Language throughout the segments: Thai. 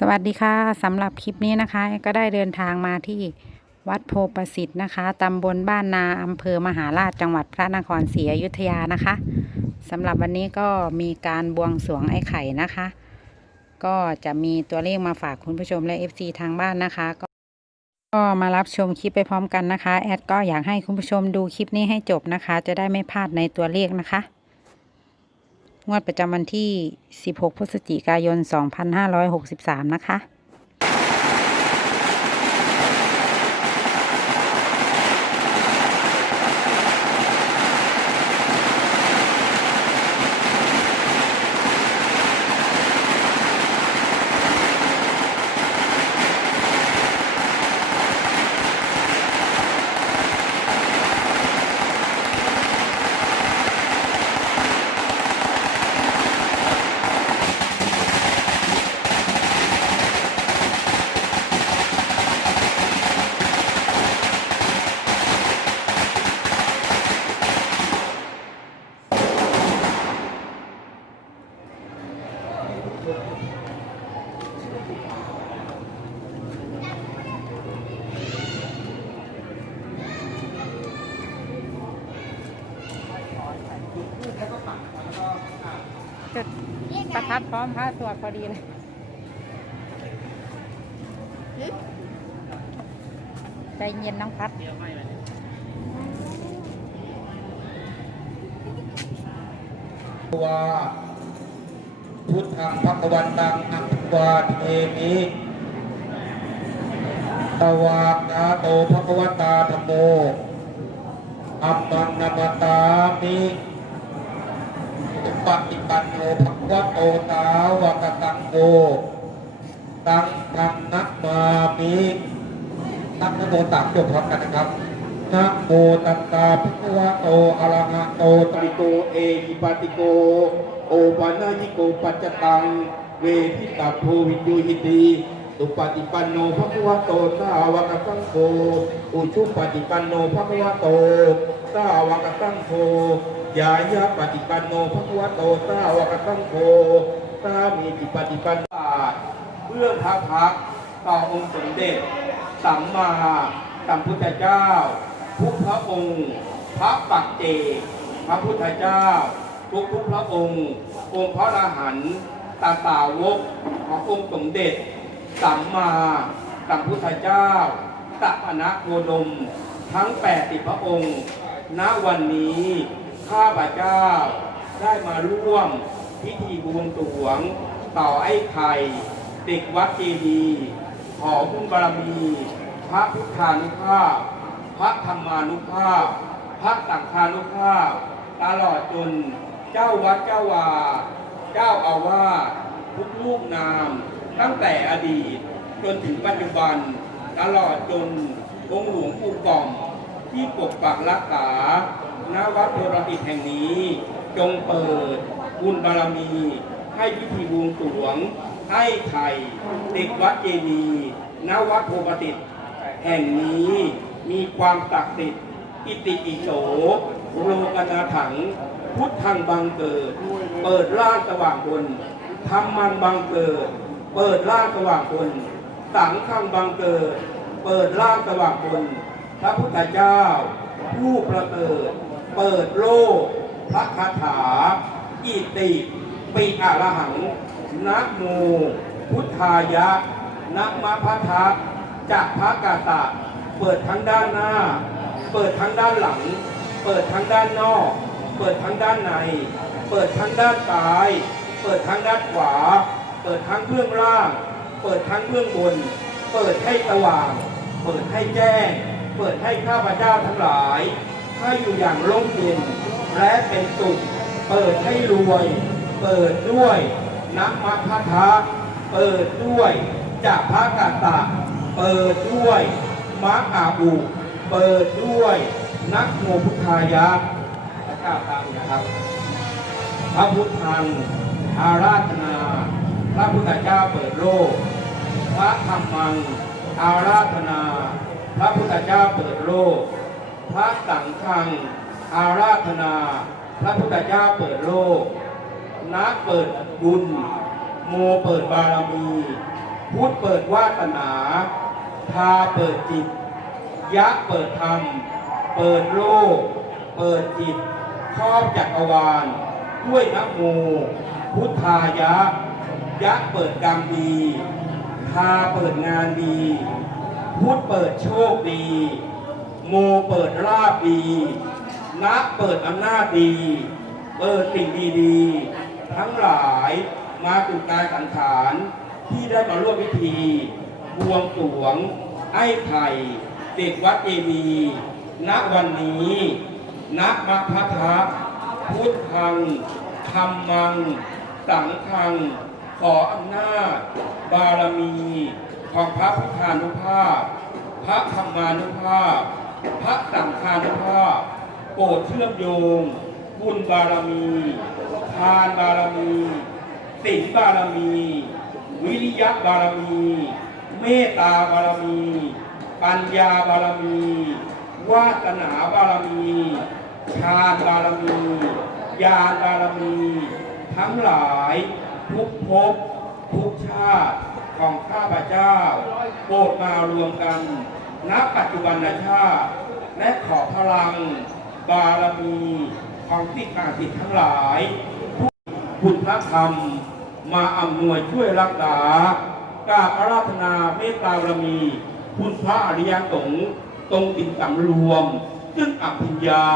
สวัสดีค่ะสำหรับคลิปนี้นะคะ ก็ได้เดินทางมาที่วัดโพประสิทธิ์นะคะตำบลบ้านนาอำเภอมหาราชจังหวัดพระนครศรีอยุธยานะคะสำหรับวันนี้ก็มีการบวงสรวงไอ้ไข่นะคะ ก็จะมีตัวเลขมาฝากคุณผู้ชมและ FC ทางบ้านนะคะ ก็ก็มารับชมคลิปไปพร้อมกันนะคะ แอดก็อยากให้คุณผู้ชมดูคลิปนี้ให้จบนะคะ จะได้ไม่พลาดในตัวเลขนะคะ งวดประจำวันที่ 16 พฤศจิกายน 2563 นะคะ จุดป ระทัดพร้อมพระสวดพอดีเลยใจเย็นน้องพัดว่าพุทธังภควันตังอัควาเทมิตวากาโตภควตาธรรมโมอัมมังนามาตามิอุปติปันโนภ ควโตตาวกตังโกตังธรรมนักมามิตั้งนโมตักจบพร้อมกันนะครับนะโมตัสสะภะควะโตอะระหะโตตัมโตเอหิปัสสิโก โอปานายิโกปัจจตัง เวทิตาโพวิจูหิติสุปฏิปันโนภะควะโตสาวกสังโฆอุชุปฏิปันโนภะควะโตสาวกสังโฆ ยายาปฏิปันโนภะควะโตสาวกสังโฆสามีจิปฏิปันโนเพื่อพระพักต่อองค์สมเด็จสัมมาสัมพุทธเจ้า ทุกพระองค์ พระปักเจกพระพุทธเจ้า ทุกทุกพระองค์ องค์พระอรหันต์ตาสาวกขององค์สมเด็จสัมมาสัมพุทธเจ้าสัพนะโคดม ทั้งแปดสิพระองค์ ณ วันนี้ ข้าพเจ้าได้มาร่วมพิธีบวงสรวงต่อไอ้ไข่เด็กวัดเจดีย์ขอบุญบารมี พระพุทธานุภาพ พระธรรมานุภาพ พระสังฆานุภาพ ตลอดจนเจ้าวัดเจ้าวา เจ้าอาวาสทุกลูกนาม ตั้งแต่อดีต จนถึงปัจจุบัน ตลอดจนองค์หลวงปู่ก่อมที่ปกปักรักษา ณวัดโพธิติแห่งนี้ จงเปิดบุญบารมี ให้พิธีบวงสรวง ให้ไข่เด็กวัดเจดีย์ณวัดโพธิติแห่งนี้มีความศักดิ์สิทธิ์อิติปิโสโลกนาถัง พุทธังบังเกิด เปิดล่างสว่างบนธรรมังบังเกิด เปิดล่างสว่างบนสังฆังบังเกิด เปิดล่างสว่างบนพระพุทธเจ้า ผู้ประเสริฐ เปิดโลก พระคาถา อิติปิอะระหังนะโมพุทธายะนะมะพัทะจากพระกาตะ เปิดทั้งด้านหน้า เปิดทั้งด้านหลัง เปิดทั้งด้านนอก เปิดทั้งด้านใน เปิดทั้งด้านซ้าย เปิดทั้งด้านขวา เปิดทั้งเบื้องล่าง เปิดทั้งเบื้องบน เปิดให้สว่าง เปิดให้แจ้ง เปิดให้ข้าพเจ้าทั้งหลาย ให้อยู่อย่างร่มเย็นและเป็นสุขเปิดให้รวย เปิดด้วยน้ำมัทธะเปิดด้วยจากพระกาตะ เปิดด้วยมักอาบุเปิดด้วยนักโมพุทธายะและก้าวตามนะครับ พระพุทธังอาราธนา พระพุทธเจ้าเปิดโลก พระธรรมัง อาราธนา พระพุทธเจ้าเปิดโลก พระสังฆัง อาราธนา พระพุทธเจ้าเปิดโลกนะเปิดบุญ โมเปิดบารมีพพุทธเปิดวาสนา ทาเปิดจิต ยะเปิดธรรม เปิดโลก เปิดจิตครอบจักรวาล ด้วยนะโม พุทธายะ ยะเปิดกรรมดี ทาเปิดงานดี พุทธเปิดโชคดี โมเปิดราบดีนะเปิดอำนาจดี เปิดสิ่งดีๆ ทั้งหลายมาตุกายสังขารที่ได้มาร่วมพิธีบวงสรวง ไอ้ไข่เด็กวัดเอมีย์ณวันนี้ณมะพะทะพุทธังธรรมัง สังฆัง ขออำนาจ บารมี ของพระพุทธานุภาพ พระธรรมานุภาพ พระสังฆานุภาพโปรดเชื่อมโยง บุญบารมี ทานบารมีศีลบารมี วิริยะบารมี เมตตาบารมี ปัญญาบารมี วาสนาบารมีฌานบารมีญาณบารมี ทั้งหลายทุกภพทุกชาติของข้าพเจ้า โปรดมารวมกัน ณปัจจุบันชาติ และขอพลัง บารมีของสิทธิการสิทธิ์ทั้งหลายทุกคุณพระธรรม มาอำนวยช่วยรักษากราบอาราธนาเมตตาบารมี คุณพระอริยสงฆ์ตรงติ่งสำรวม ซึ่งอภิญญา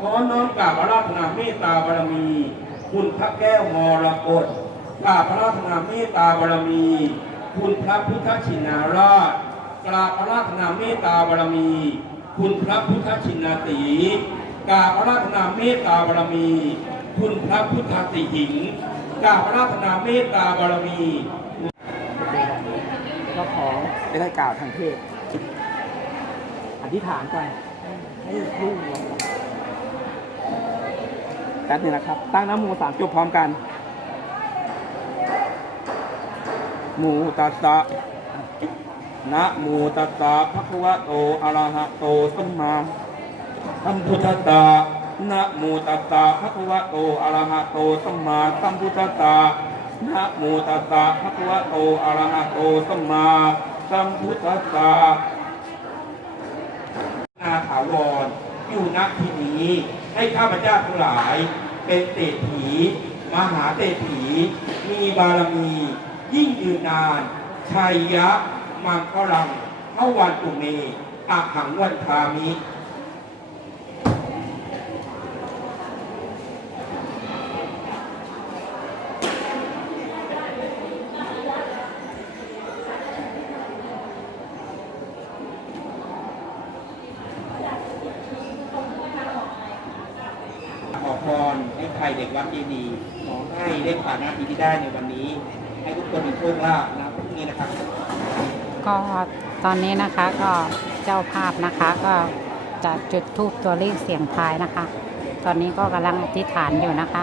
ขอน้อมกราบอาราธนาเมตตาบารมี คุณพระแก้วมรกตกราบอาราธนาเมตตาบารมี คุณพระพุทธชินาราช กราบอาราธนาเมตตาบารมี คุณพระพุทธชินนาตีกราบอาราธนาเมตตาบารมี คุณพระพุทธสิหิงกราบอาราธนาเมตตาบารมีก็ขอจะได้กล่าวทางเทศอธิษฐานกันให้รุ่งเรืองแป๊บนึงนะครับ ตั้งน้ำมูสามจบพร้อมกัน หมูตัสสะ นะโมตัสสะภะคะวะโตอะระหะโตสัมมาสัมพุทธัสสะนะโมตัสสะภะคะวะโตอะระหะโตสัมมาสัมพุทธัสสะนะโมตัสสะภะคะวะโตอะระหะโตสัมมาสัมพุทธัสสะนาถาวรอยู่ณที่นี้ให้ข้าพเจ้าทั้งหลายเป็นเศรษฐีมหาเศรษฐีมีบารมี ยิ่งยืนนานชัยยะ มังคลังเทวันตุเมอะหังวันทามิขอพรให้ใครเด็กวัดจดีย์ขอให้ได้ผ่านหน้าที่ที่ได้ในวันนี้ ให้ทุกคนมีโชคลาภนะพรุ่งนี้นะครับ ก็ตอนนี้นะคะก็เจ้าภาพนะคะก็จะจุดทูปตัวเลขเสียงทายนะคะ ตอนนี้ก็กำลังอธิษฐานอยู่นะคะ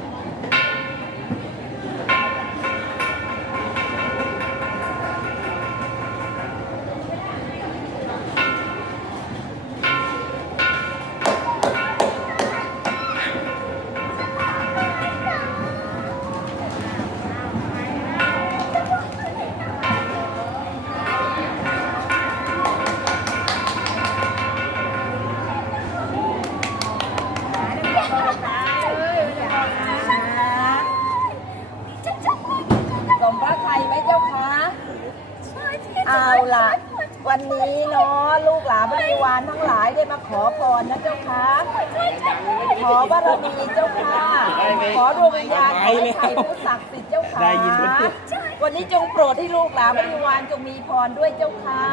บริวารจงมีพรด้วยเจ้าค่ะ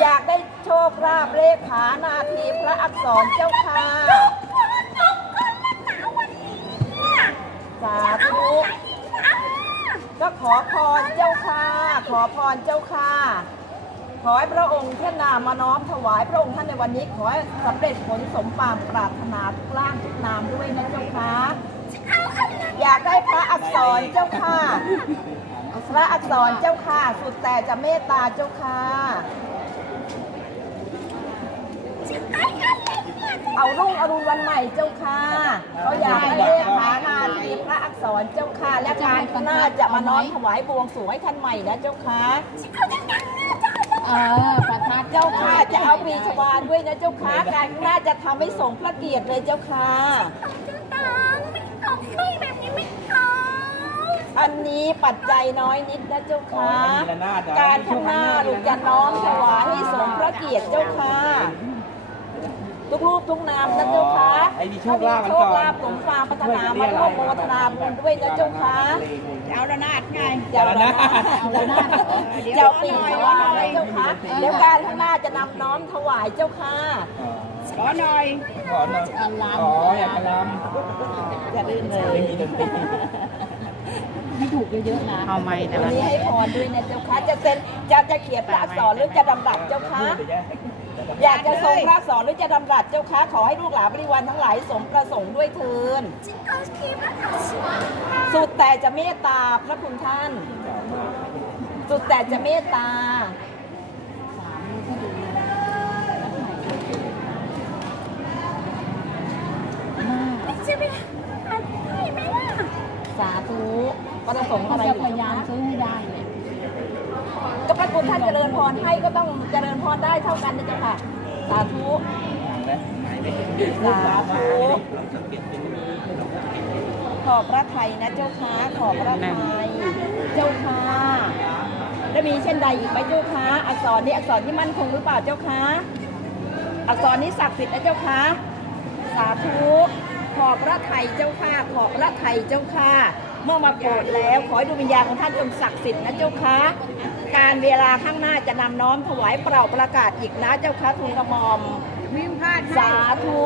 อยากได้โชคลาภเลขผานาทีพระอักษรเจ้าค่ะสาธุก็ขอพรเจ้าค่ะ ขอพรเจ้าค่ะ ขอให้พระองค์ท่านนามาน้อมถวายพระองค์ท่านในวันนี้ ขอให้สำเร็จผลสมปามปรารถนาทุกล่างทุกนามด้วยนะเจ้าค่ะอยากได้พระอักษรเจ้าค่ะ พระอักษรเจ้าค่ะ สุดแต่จะเมตตาเจ้าค่ะ เอารุ่งอรุณวันใหม่เจ้าค่ะเขาอยากให้เลขหางานมีพระอักษรเจ้าค่ะ และการข้างหน้าจะมาน้อมถวายบวงสรวงให้ท่านใหม่นะเจ้าค่ะเออประทัดเจ้าค่ะจะเอาปีชวานด้วยนะเจ้าค่ะการข้างหน้าจะทำให้สงพระเกียรติเลยเจ้าค่ะ อันนี้ปัจจัยน้อยนิดนะเจ้าค่ะ การข้างหน้าลูกจะน้อมถวายให้สมพระเกียรติเจ้าค่ะ ทุกรูปทุกนามนะเจ้าค่ะไอ้มีโชคลาภโชคลาภสมความปรารถนามาร่วมโมทนาบุญด้วยนะเจ้าค่ะเอาระนาดไงเจ้าละนาเอาระนาดเจ้าปีชวานนะเจ้าค่ะเดี๋ยวการข้างหน้าจะนำน้อมถวายเจ้าค่ะขอหน่อยขอหน่อยเอาลำอ๋ออยากจะลจะลื่นเลำยไม่มีดนตรีให้ ถูกเยอะๆนะเอาไหมแต่วัวันนนี้ให้พรด้วยนะเจ้าค่ะจะเซ็นจะจะเขียนพระอักษรหรือจะดำรัสเจ้าค่ะอยากจะทรงพระอักษรหรือจะดำรัสเจ้าค่ะขอให้ลูกหลานบริวารทั้งหลายสมประสงค์ด้วยเทินสุดแต่จะเมตตาพระคุณท่าน สุดแต่จะเมตตาสาธุ ประสงค์เขาอะไรจะอยู่พยายามซื้อให้ได้เลยก็พระคุณท่านเจริญพรให้ก็ต้องเจริญพรได้เท่ากันนะเจ้าค่ะสาธุสาธุขอบพระไทยนะเจ้าค่ะขอบพระไทยเจ้าค่ะและมีเช่นใดอีกไหมเจ้าค่ะอักษรนี้อักษรที่มั่นคงหรือเปล่าเจ้าค่ะอักษรนี้ศักดิ์สิทธิ์นะเจ้าค่ะสาธุขอบพระไทยเจ้าค่ะขอบพระไทยเจ้าค่ะ เมื่อมาโปรดแล้ว ขอให้ดวงวิญญาณของท่านจงศักดิ์สิทธิ์นะเจ้าค่ะการเวลาข้างหน้าจะนำน้อมถวายเปล่าประกาศอีกนะเจ้าค่ะทูลกระหม่อมวิ่งพลาดสาธุ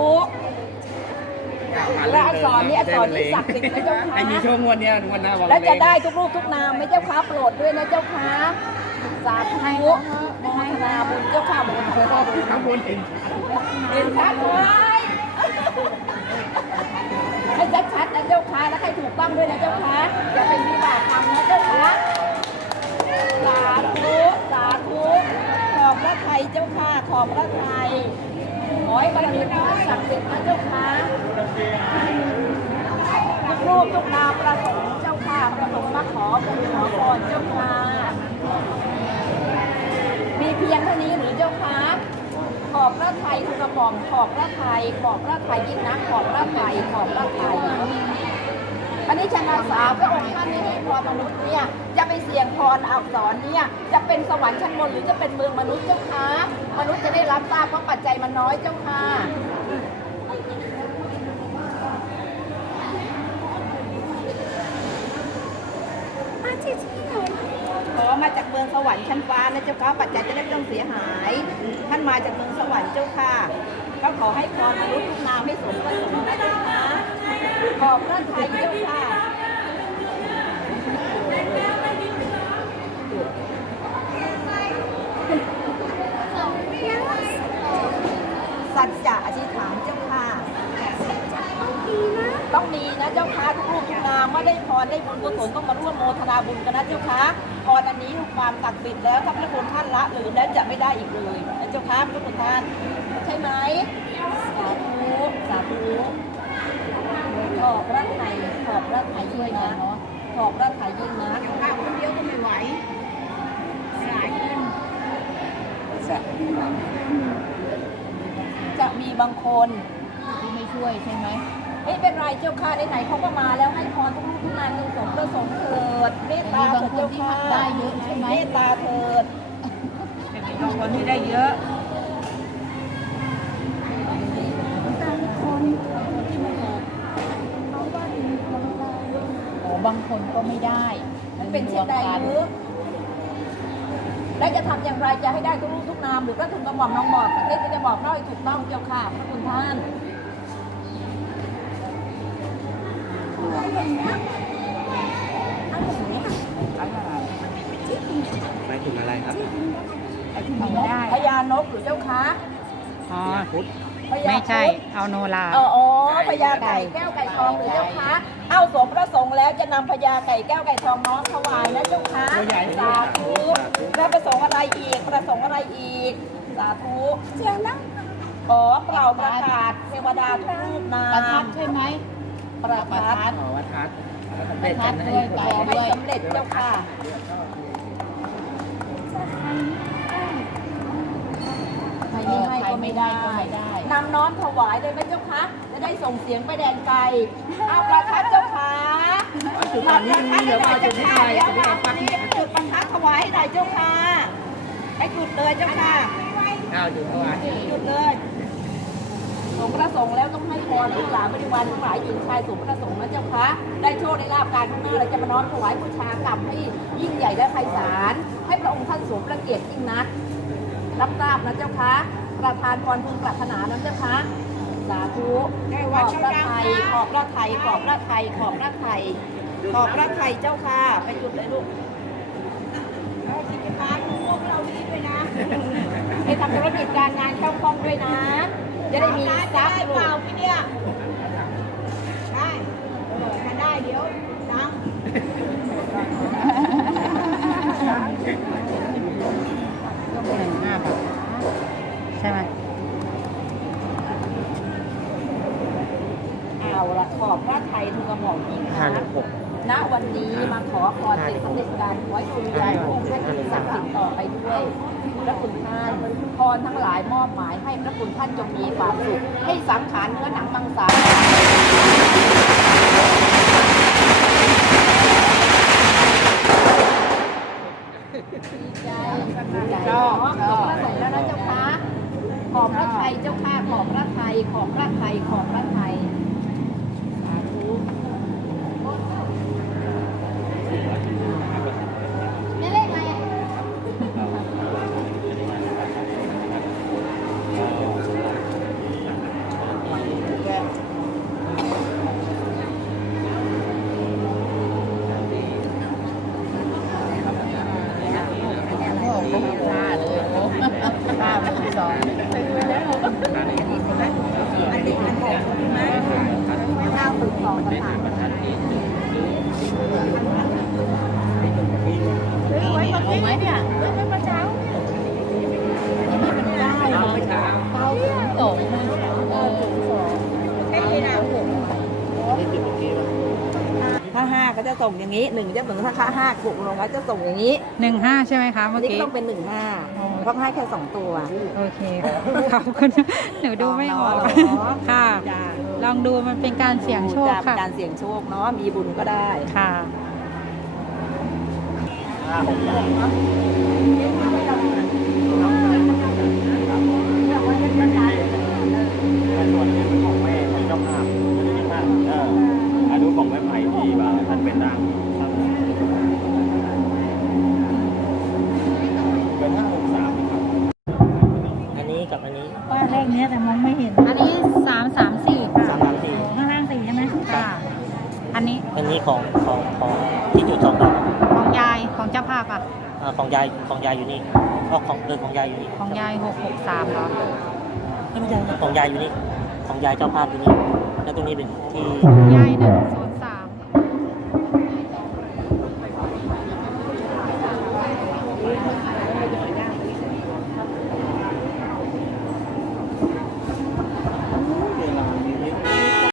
และอักษรนี้อักษรที่ศักดิ์สิทธิ์นะเจ้าค่ะไอ้มีโชคงวดเนี้ยงวดหน้าวันและจะได้ทุกรูปทุกนามไหม่เจ้าค่ะโปรดด้วยนะเจ้าค่ะสาธุโมทนาบุญเจ้าค่ะโมทนาบุญข้างบนเองเห็นชัดไว้ใถูกต้องด้วยนะเจ้าค่ะอย่าเป็นวิบากกรรมนะเจ้าค่ะสาธุสาธุขอบพระไทยเจ้าค่ะขอบพระไทยขอให้บารมีพระศักดิ์สิทธิ์นะเจ้าค่ะทุกรูปทุกนามประสงค์เจ้าค่ะประสงค์มาขอบุญขอพรเจ้าค่ะมีเพียงเท่านี้หรือเจ้าค่ะขอบพระไทยทุกกระหม่อมขอบพระไทยขอบพระไทยยิ่งนักขอบพระไทยขอบพระไทย นนี้ชนะสาพระองค์ท่านนี้ให้พรมนุษย์เนี่ยจะไปเสี่ยงพรอักษรเนี่ยจะเป็นสวรรค์ชั้นบนหรือจะเป็นเมืองมนุษย์เจ้าค่ะมนุษย์จะได้รับทราบเพราะปัจจัยมันน้อยเจ้าค่ะขอมาจากเมืองสวรรค์ชั้นฟ้านะเจ้าค่ะปัจจัยจะได้ไม่ต้องเสียหาย ท่านมาจากเมืองสวรรค์เจ้าค่ะ ก็ขอให้พรมนุษย์ทุกนามให้สมประสงค์นะเจ้าค่ะ ขอบพระไทยเจ้าค่ะสัจจะอธิษฐานเจ้าค่ะต้องมีนะเจ้าค่ะทุกรูปทุกนามเมื่ได้พรได้บุญกุศลต้องมาร่วมโมทนาบุญกันนะเจ้าค่ะพรอันนี้ความศักดิ์สิทธิ์แล้วถ้าพระคุณท่านละหรือแล้วจะไม่ได้อีกเลยนะเจ้าค่ะพระคุณท่าน ใช่ไหมสาธุสาธุ อบพระไทยขอบพระไทยช่วยนะเนาะขอบพระไทยยิ่งนะข้าวคนเดียวก็ไม่ไหวสายขึ้นจะมีบางคนที่ไม่ช่วยใช่ไหมไม่เป็นไรเจ้าค่ะไหนๆเขาก็มาแล้วให้พรทุกรูปทุกนามจงสมประสงค์เถิดเมตตาเถิดเจ้าค่ะได้เยอะใช่ไหมเมตตาเถิดบางคนที่ได้เยอะ บางคนก็ไม่ได้มันเป็นเช่นใดหรือและจะทำอย่างไรจะให้ได้ทุกรูปทุกนามหรือก็ถึงกระหม่อมน้องบอกสักนิดจะบอกเล่าให้ถูกต้องเจ้าค่ะพระคุณท่านหมายถึงอะไรครับพญานกหรือเจ้าค่ะอ๋อพญาไม่ใช่ครุฑเอาโนราเอออ๋อพญาไก่แก้วไก่ทองหรือเจ้าคะ เอาสมประสงค์แล้วจะนำพญาไก่แก้วไก่ทองน้อมถวายนะเจ้าคะตัวใหญ่เลยสาธุแล้วประสงค์อะไรอีกประสงค์อะไรอีก สาธุเจ้านะขอเปล่าประกาศเทวดาทุกรูปนาประทัมดใช่ไหมประทัดขอวัดทัดประทัดด้วยขไก่อให้ด้วยสำเร็จเจ้าค่ะ ใครไม่ให้ ก็ไม่ได้ก็ไม่ได้นำน้อมถวายเลยไหมเจ้าคะจะได้ส่งเสียงไปแดนไกลเอาประทัดเจ้าค่ะจุดประทัดเดี๋ยวมาจุดให้หน่อยเดี๋ยวมานี่จุดประทัดถวายให้หน่อยเจ้าค่ะให้จุดเลยเจ้าค่ะข้าวอยู่เมื่อวานจุดเลยสงฆ์พระสงฆ์แล้วต้องให้พรลูกหลานบริวารทั้งหลายหญิงชายสงฆ์พระสงฆ์นะเจ้าคะได้โชคได้ลาบการข้างหน้าเราจะมาน้อมถวายบูชากรรมให้ยิ่งใหญ่และไพศาลให้พระองค์ท่านสมพระเกียรติยิ่งนักรับทราบนะเจ้าคะ ประธานพรพึงปรารถนานะเจ้าคะสาธุขอบพระไทยขอบพระไทยขอบพระไทยขอบพระไทยขอบพระไทยเจ้าค่ะ ไปจุดเลยลูกให้ทำธุรกิจการงานเข้าคล่องด้วยนะ จะได้มีทรัพย์ลูกพี่เนี่ยได้เออถ้าได้เดี๋ยวดัง ช่ไหมเอาละขอบพระไทยทุกกระหม่อมหญิงห้านะหนึ่งหก ณวันนี้มาขอพรสิ่งสำเร็จการขอให้ดวงวิญญาณขององค์ท่านที่ศักดิ์สิทธิ์ต่อไปด้วยพระคุณท่านพรทั้งหลายมอบหมายให้พระคุณท่านจงมีความสุข ให้สังขารเนื้อหนังมังสาชอบขอบพระสงฆ์แล้วนะเจ้าค่ะ ขอบพระไทยเจ้าค่ะ ของพระไทยของพระไทยของพระ อย่างนี้หนึ่งจะเหมือนถ้าค่าห้าขูกลงก็จะส่งอย่างนี้หนึ่งห้าใช่ไหมคะอัเมื่นอนี้ก็กี้ ต้องเป็นหนึ่งห้าเพราะให้แค่สองตัว โอเคขอบคุณหนูดูไม่ออกอ๋อเหรอค่ะ จ้าลองดูมันเป็นการเสี่ยงโชคจ้าเป็นค่ะการเสี่ยงโชคเนาะมีบุญก็ได้ค่ะห้าหกสามแต่ส่วนนี้เป็นของแม่ของเจ้าภาพที่บ้านเอออาดูของแม่ไผ่ที่ว่าท่านเป็นร่างครับเป็นห้าหกสามครับ อันนี้กับอันนี้ ว่า เลขเนี้ยแต่มองไม่เห็นอันนี้สามสามสี่สามสามสี่ข้างล่างสี่ใช่ไหมค่ะ อันนี้อันนี้ของของของที่จุดสองดอกของยายของเจ้าภาพอะ อ่าของยายของยายอยู่นี่อ๋อของเออของยายอยู่นี่ของยายหกหกสามเหรอไม่ใช่ของยายอยู่นี่ ของยายเจ้าภาพอยู่นี่ แล้วตรงนี้เป็นที่ ยายหนึ่งศูนย์